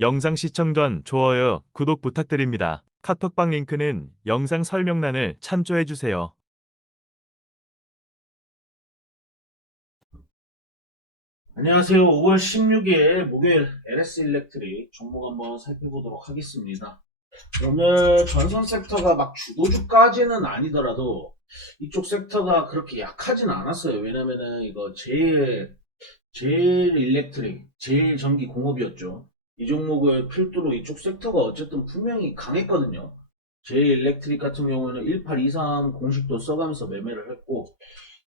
영상 시청 전 좋아요, 구독 부탁드립니다. 카톡방 링크는 영상 설명란을 참조해주세요. 안녕하세요. 5월 16일 목요일 LS 일렉트릭 종목 한번 살펴보도록 하겠습니다. 오늘 전선 섹터가 막 주도주까지는 아니더라도 이쪽 섹터가 그렇게 약하진 않았어요. 왜냐면은 이거 제일, 제일 일렉트릭, 제일 전기 공업이었죠. 이 종목을 필두로 이쪽 섹터가 어쨌든 분명히 강했거든요. 제일 일렉트릭 같은 경우에는 1823 공식도 써가면서 매매를 했고,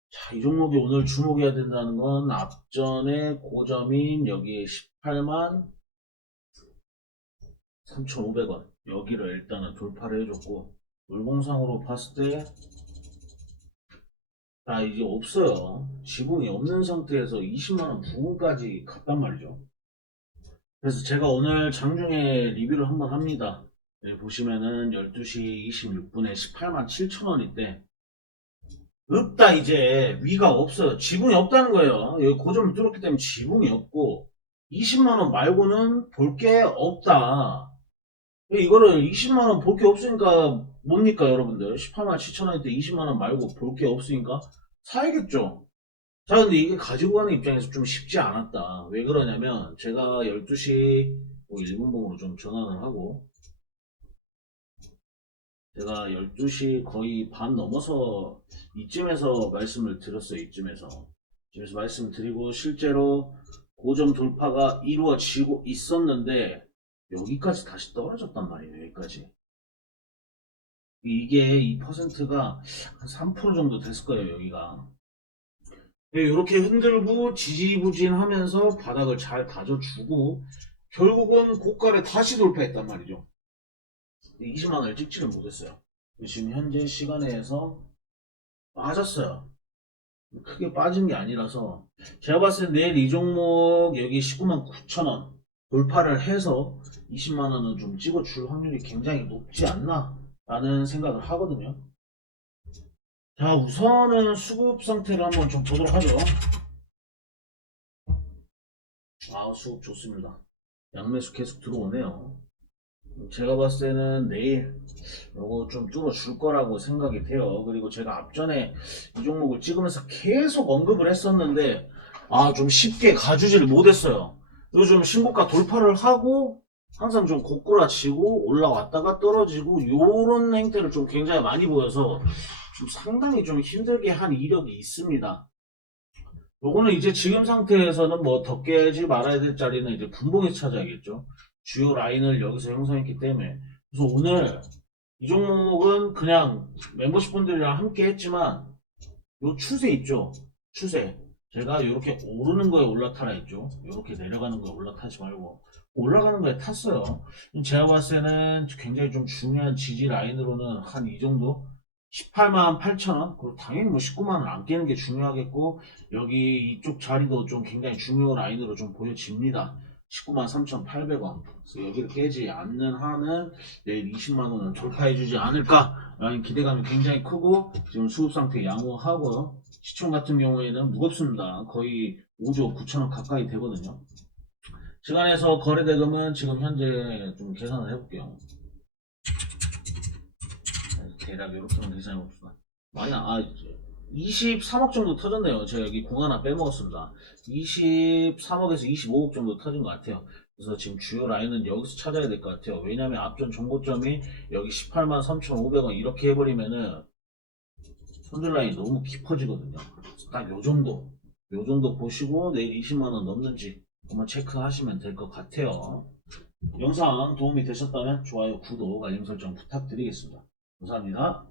자, 이 종목이 오늘 주목해야 된다는 건 앞전에 고점인 여기 18만 3,500원. 여기를 일단은 돌파를 해줬고, 물봉상으로 봤을 때, 자, 이제 없어요. 지붕이 없는 상태에서 20만원 부근까지 갔단 말이죠. 그래서 제가 오늘 장중에 리뷰를 한번 합니다. 여기 보시면은 12시 26분에 18만 7천원인데, 없다 이제. 위가 없어요. 지붕이 없다는 거예요. 여기 고점을 뚫었기 때문에 지붕이 없고 20만원 말고는 볼 게 없다. 이거를 20만원 볼 게 없으니까 뭡니까 여러분들? 18만 7천원인데 20만원 말고 볼 게 없으니까 사야겠죠 자 근데 이게 가지고 가는 입장에서 좀 쉽지 않았다 왜 그러냐면 제가 12시 뭐 1분봉으로 좀 전환을 하고 제가 12시 거의 반 넘어서 이쯤에서 말씀을 드렸어요. 이쯤에서. 이쯤에서 말씀을 드리고 실제로 고점 돌파가 이루어지고 있었는데 여기까지 다시 떨어졌단 말이에요. 여기까지. 이게 2%가 한 3% 정도 됐을 거예요. 여기가. 이렇게 흔들고 지지부진하면서 바닥을 잘 다져주고 결국은 고가를 다시 돌파했단 말이죠. 20만 원을 찍지를 못했어요. 지금 현재 시간에서 빠졌어요. 크게 빠진 게 아니라서 제가 봤을 때 내일 이 종목 여기 19만 9천 원 돌파를 해서 20만 원은 좀 찍어줄 확률이 굉장히 높지 않나 라는 생각을 하거든요. 자 우선은 수급 상태를 한번 좀 보도록 하죠. 아 수급 좋습니다. 양매수 계속 들어오네요. 제가 봤을 때는 내일 요거 좀 뚫어줄 거라고 생각이 돼요. 그리고 제가 앞전에 이 종목을 찍으면서 계속 언급을 했었는데 아 좀 쉽게 가주지를 못했어요. 요즘 신고가 돌파를 하고 항상 좀 고꾸라치고 올라왔다가 떨어지고 요런 행태를 좀 굉장히 많이 보여서 좀 상당히 좀 힘들게 한 이력이 있습니다. 요거는 이제 지금 상태에서는 뭐 더 깨지 말아야 될 자리는 이제 분봉에 찾아야겠죠. 주요 라인을 여기서 형성했기 때문에. 그래서 오늘 이 종목은 그냥 멤버십 분들이랑 함께 했지만 요 추세 있죠? 추세. 제가 이렇게 오르는 거에 올라타라 했죠. 이렇게 내려가는 거에 올라타지 말고 올라가는 거에 탔어요. 제가 봤을 때는 굉장히 좀 중요한 지지 라인으로는 한 이 정도 18만 8천원 그리고 당연히 뭐 19만원 안 깨는 게 중요하겠고 여기 이쪽 자리도 좀 굉장히 중요 라인으로 좀 보여집니다 19만 3,800원. 그래서 여기를 깨지 않는 한은 내일 20만 원을 돌파해주지 않을까라는 기대감이 굉장히 크고 지금 수급 상태 양호하고요. 시총 같은 경우에는 무겁습니다. 거의 5조 9천 원 가까이 되거든요. 시간에서 거래 대금은 지금 현재 좀 계산을 해볼게요. 대략 이렇게만 계산해 봅시다. 많이 안- 아 23억 정도 터졌네요. 제가 여기 공 하나 빼먹었습니다. 23억에서 25억 정도 터진 것 같아요. 그래서 지금 주요 라인은 여기서 찾아야 될 것 같아요. 왜냐하면 앞전 정고점이 여기 18만 3,500원 이렇게 해버리면은 손절 라인 너무 깊어지거든요. 딱 요 정도, 요 정도 보시고 내일 20만 원 넘는지 한번 체크하시면 될 것 같아요. 영상 도움이 되셨다면 좋아요, 구독, 알림 설정 부탁드리겠습니다. 감사합니다.